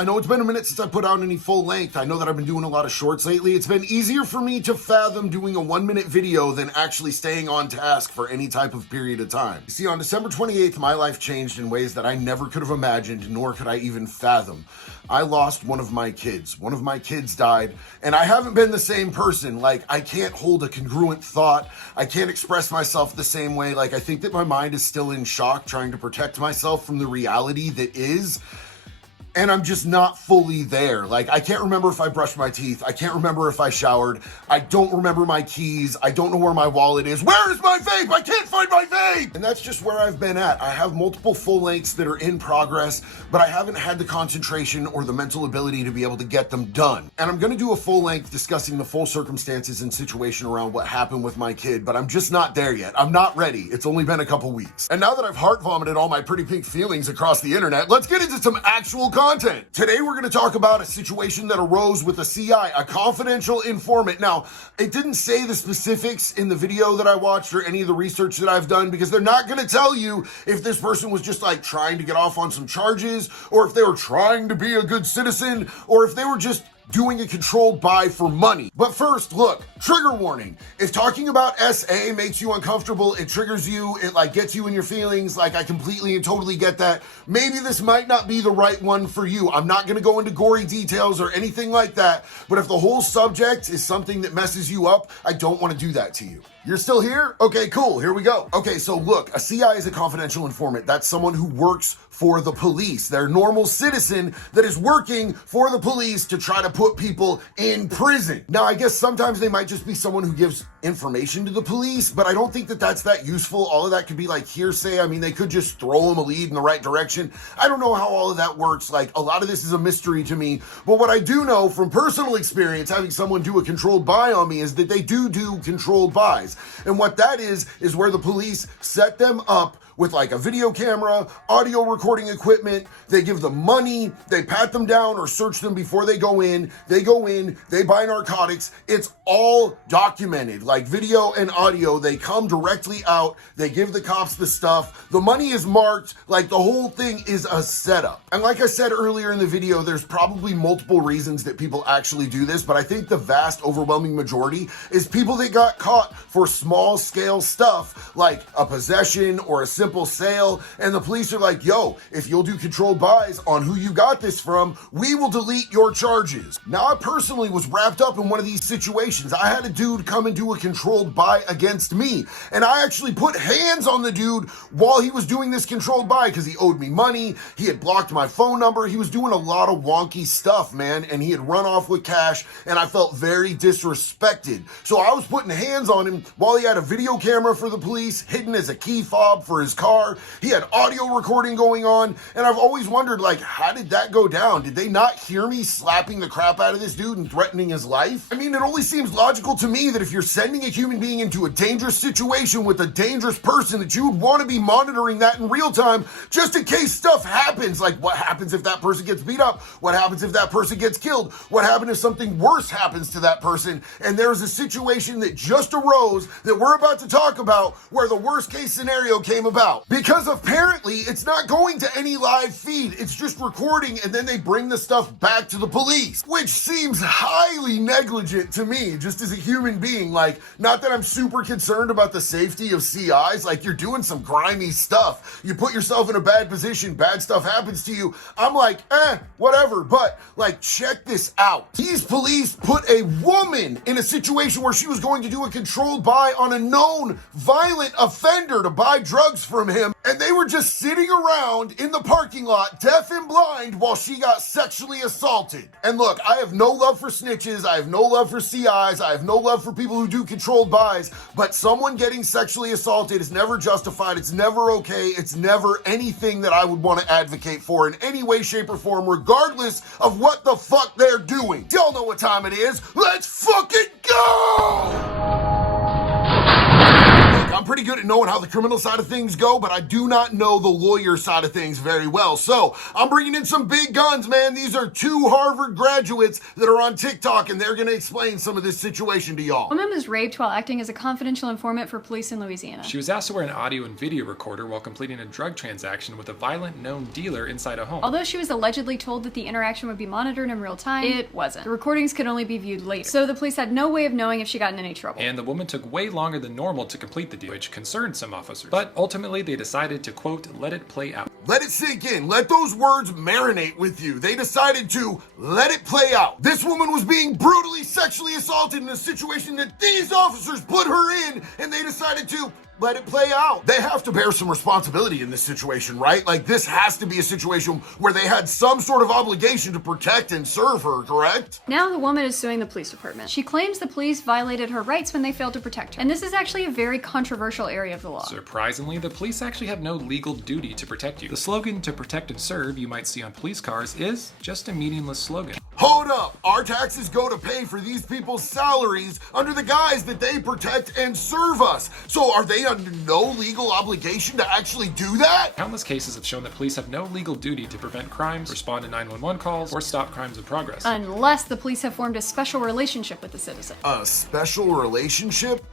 I know it's been a minute since I put out any full length. I know that I've been doing a lot of shorts lately. It's been easier for me to fathom doing a 1-minute video than actually staying on task for any type of period of time. You see, on December 28th, my life changed in ways that I never could have imagined, nor could I even fathom. I lost one of my kids. One of my kids died, and I haven't been the same person. Like, I can't hold a congruent thought. I can't express myself the same way. Like, I think that my mind is still in shock, trying to protect myself from the reality that is. And I'm just not fully there. Like, I can't remember if I brushed my teeth. I can't remember if I showered. I don't remember my keys. I don't know where my wallet is. Where is my vape? I can't find my vape! And that's just where I've been at. I have multiple full lengths that are in progress, but I haven't had the concentration or the mental ability to be able to get them done. And I'm gonna do a full length discussing the full circumstances and situation around what happened with my kid, but I'm just not there yet. I'm not ready. It's only been a couple weeks. And now that I've heart vomited all my pretty pink feelings across the internet, let's get into some actual content. Today we're going to talk about a situation that arose with a CI, a confidential informant. Now, it didn't say the specifics in the video that I watched or any of the research that I've done, because they're not going to tell you if this person was just like trying to get off on some charges, or if they were trying to be a good citizen, or if they were just doing a controlled buy for money. But first, look, trigger warning. If talking about SA makes you uncomfortable, it triggers you, it like gets you in your feelings, like I completely and totally get that. Maybe this might not be the right one for you. I'm not gonna go into gory details or anything like that, but if the whole subject is something that messes you up, I don't wanna do that to you. You're still here? Okay, cool, here we go. Okay, so look, a CI is a confidential informant. That's someone who works for the police. They're a normal citizen that is working for the police to try to put people in prison. Now, I guess sometimes they might just be someone who gives information to the police, but I don't think that that's that useful. All of that could be like hearsay. I mean, they could just throw them a lead in the right direction. I don't know how all of that works. Like, a lot of this is a mystery to me. But what I do know from personal experience, having someone do a controlled buy on me, is that they do controlled buys. And what that is where the police set them up with like a video camera, audio recording equipment. They give them money, they pat them down or search them before they go in, they buy narcotics. It's all documented, like video and audio. They come directly out, they give the cops the stuff. The money is marked, like the whole thing is a setup. And like I said earlier in the video, there's probably multiple reasons that people actually do this, but I think the vast overwhelming majority is people that got caught for small scale stuff, like a possession or a simple sale, and the police are like, yo, if you'll do controlled buys on who you got this from, we will delete your charges. Now, I personally was wrapped up in one of these situations. I had a dude come and do a controlled buy against me, and I actually put hands on the dude while he was doing this controlled buy because he owed me money, he had blocked my phone number, he was doing a lot of wonky stuff, man, and he had run off with cash, and I felt very disrespected. So I was putting hands on him while he had a video camera for the police hidden as a key fob for his car. He had audio recording going on, and I've always wondered, like, how did that go down? Did they not hear me slapping the crap out of this dude and threatening his life? I mean, it only seems logical to me that if you're sending a human being into a dangerous situation with a dangerous person, that you would want to be monitoring that in real time just in case stuff happens. Like, what happens if that person gets beat up? What happens if that person gets killed? What happens if something worse happens to that person? And there's a situation that just arose that we're about to talk about where the worst case scenario came about. Because apparently it's not going to any live feed. It's just recording, and then they bring the stuff back to the police, which seems highly negligent to me, just as a human being. Like, not that I'm super concerned about the safety of CIs. Like, you're doing some grimy stuff. You put yourself in a bad position, bad stuff happens to you. I'm like, whatever. But, like, check this out. These police put a woman in a situation where she was going to do a controlled buy on a known violent offender to buy drugs from him, and they were just sitting around in the parking lot, deaf and blind, while she got sexually assaulted. And look, I have no love for snitches, I have no love for CIs, I have no love for people who do controlled buys, but someone getting sexually assaulted is never justified, it's never okay, it's never anything that I would want to advocate for in any way, shape, or form, regardless of what the fuck they're doing. Y'all know what time it is, let's fucking go! I'm pretty pretty good at knowing how the criminal side of things go, but I do not know the lawyer side of things very well. So I'm bringing in some big guns, man. These are 2 Harvard graduates that are on TikTok, and they're going to explain some of this situation to y'all. A woman was raped while acting as a confidential informant for police in Louisiana. She was asked to wear an audio and video recorder while completing a drug transaction with a violent known dealer inside a home. Although she was allegedly told that the interaction would be monitored in real time, it wasn't. The recordings could only be viewed later, so the police had no way of knowing if she got in any trouble. And the woman took way longer than normal to complete the deal, which concerned some officers. But ultimately, they decided to, quote, let it play out. Let it sink in. Let those words marinate with you. They decided to let it play out. This woman was being brutally sexually assaulted in a situation that these officers put her in, and they decided to let it play out. They have to bear some responsibility in this situation, right? Like, this has to be a situation where they had some sort of obligation to protect and serve her, correct? Now the woman is suing the police department. She claims the police violated her rights when they failed to protect her. And this is actually a very controversial area of the law. Surprisingly, the police actually have no legal duty to protect you. The slogan "to protect and serve" you might see on police cars is just a meaningless slogan. Hold up. Our taxes go to pay for these people's salaries under the guise that they protect and serve us. So are they under no legal obligation to actually do that? Countless cases have shown that police have no legal duty to prevent crimes, respond to 911 calls, or stop crimes in progress. Unless the police have formed a special relationship with the citizen. A special relationship?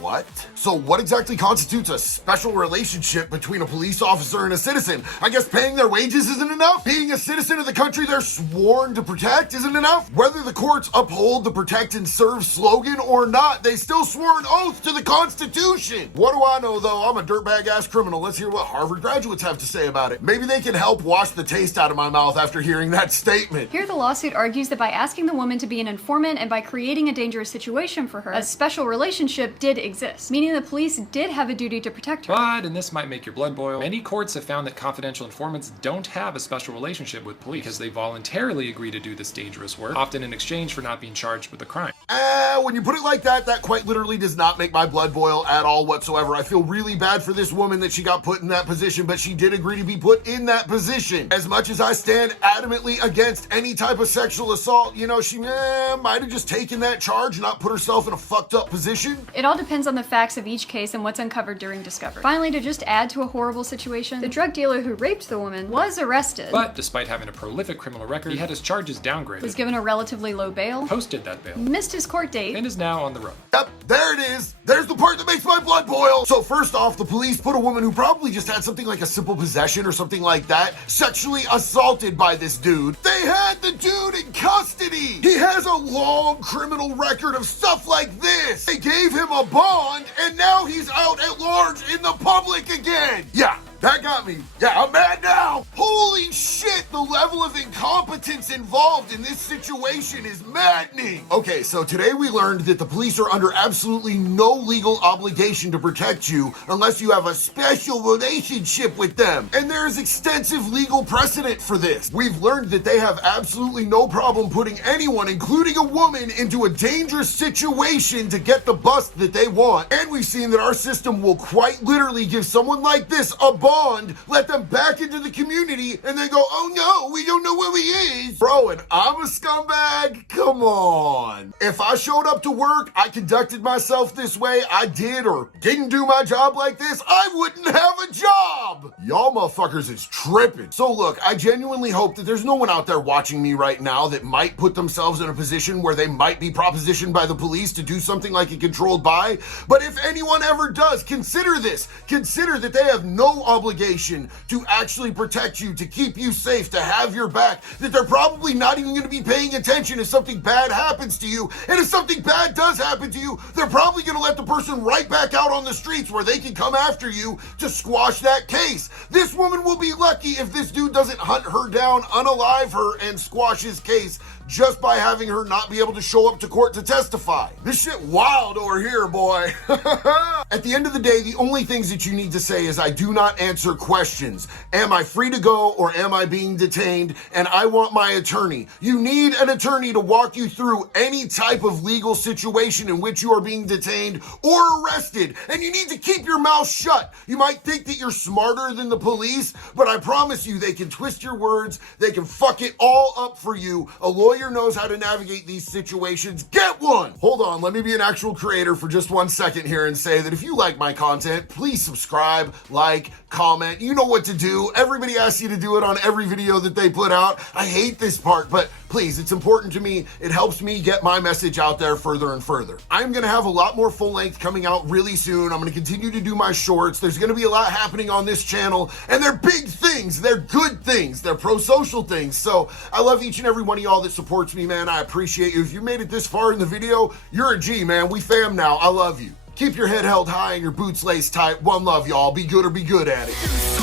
What? So what exactly constitutes a special relationship between a police officer and a citizen? I guess paying their wages isn't enough? Being a citizen of the country they're sworn to protect isn't enough? Whether the courts uphold the protect and serve slogan or not, they still swore an oath to the Constitution. What do I know though? I'm a dirtbag ass criminal. Let's hear what Harvard graduates have to say about it. Maybe they can help wash the taste out of my mouth after hearing that statement. Here the lawsuit argues that by asking the woman to be an informant and by creating a dangerous situation for her, a special relationship did exist, meaning the police did have a duty to protect her. But, and this might make your blood boil, many courts have found that confidential informants don't have a special relationship with police because they voluntarily agree to do this dangerous work, often in exchange for not being charged with a crime. When you put it like that, that quite literally does not make my blood boil at all whatsoever. I feel really bad for this woman that she got put in that position, but she did agree to be put in that position. As much as I stand adamantly against any type of sexual assault, you know, she might have just taken that charge, not put herself in a fucked up position. It all depends on the facts of each case and what's uncovered during discovery. Finally, to just add to a horrible situation, the drug dealer who raped the woman was arrested. But despite having a prolific criminal record, he had his charges downgraded, Was given a relatively low bail, posted that bail, missed his court date, and is now on the road. Yep, there it is. There's the part that makes my blood boil. So first off, the police put a woman who probably just had something like a simple possession or something like that, sexually assaulted by this dude. They had the dude in custody. He has a long criminal record of stuff like this. They gave him a bond, and now he's out at large in the public again. Yeah. That got me. Yeah, I'm mad now. Holy shit, the level of incompetence involved in this situation is maddening. Okay, so today we learned that the police are under absolutely no legal obligation to protect you unless you have a special relationship with them. And there is extensive legal precedent for this. We've learned that they have absolutely no problem putting anyone, including a woman, into a dangerous situation to get the bust that they want. And we've seen that our system will quite literally give someone like this a bond, let them back into the community, and then go, oh no, we don't know where he is. Bro, and I'm a scumbag? Come on. If I showed up to work, I conducted myself this way, I did or didn't do my job like this, I wouldn't have a job. Y'all motherfuckers is tripping. So look, I genuinely hope that there's no one out there watching me right now that might put themselves in a position where they might be propositioned by the police to do something like a controlled buy. But if anyone ever does, consider this. Consider that they have no obligation to actually protect you, to keep you safe, to have your back, that they're probably not even going to be paying attention if something bad happens to you. And if something bad does happen to you, they're probably going to let the person right back out on the streets where they can come after you to squash that case. This woman will be lucky if this dude doesn't hunt her down, unalive her, and squash his case just by having her not be able to show up to court to testify. This shit wild over here, boy. At the end of the day, the only things that you need to say is I do not answer questions. Am I free to go or am I being detained? And I want my attorney. You need an attorney to walk you through any type of legal situation in which you are being detained or arrested. And you need to keep your mouth shut. You might think that you're smarter than the police, but I promise you they can twist your words. They can fuck it all up for you. A lawyer lawyer knows how to navigate these situations, get one. Hold on, let me be an actual creator for just 1 second here and say that if you like my content, please subscribe, like, comment. You know what to do. Everybody asks you to do it on every video that they put out. I hate this part, but please, it's important to me. It helps me get my message out there further and further. I'm gonna have a lot more full length coming out really soon. I'm gonna continue to do my shorts. There's gonna be a lot happening on this channel, and they're big things. They're good things. They're pro-social things. So I love each and every one of y'all that supports me, man. I appreciate you. If you made it this far in the video, you're a G, man. We fam now. I love you. Keep your head held high and your boots laced tight. One love, y'all. Be good or be good at it.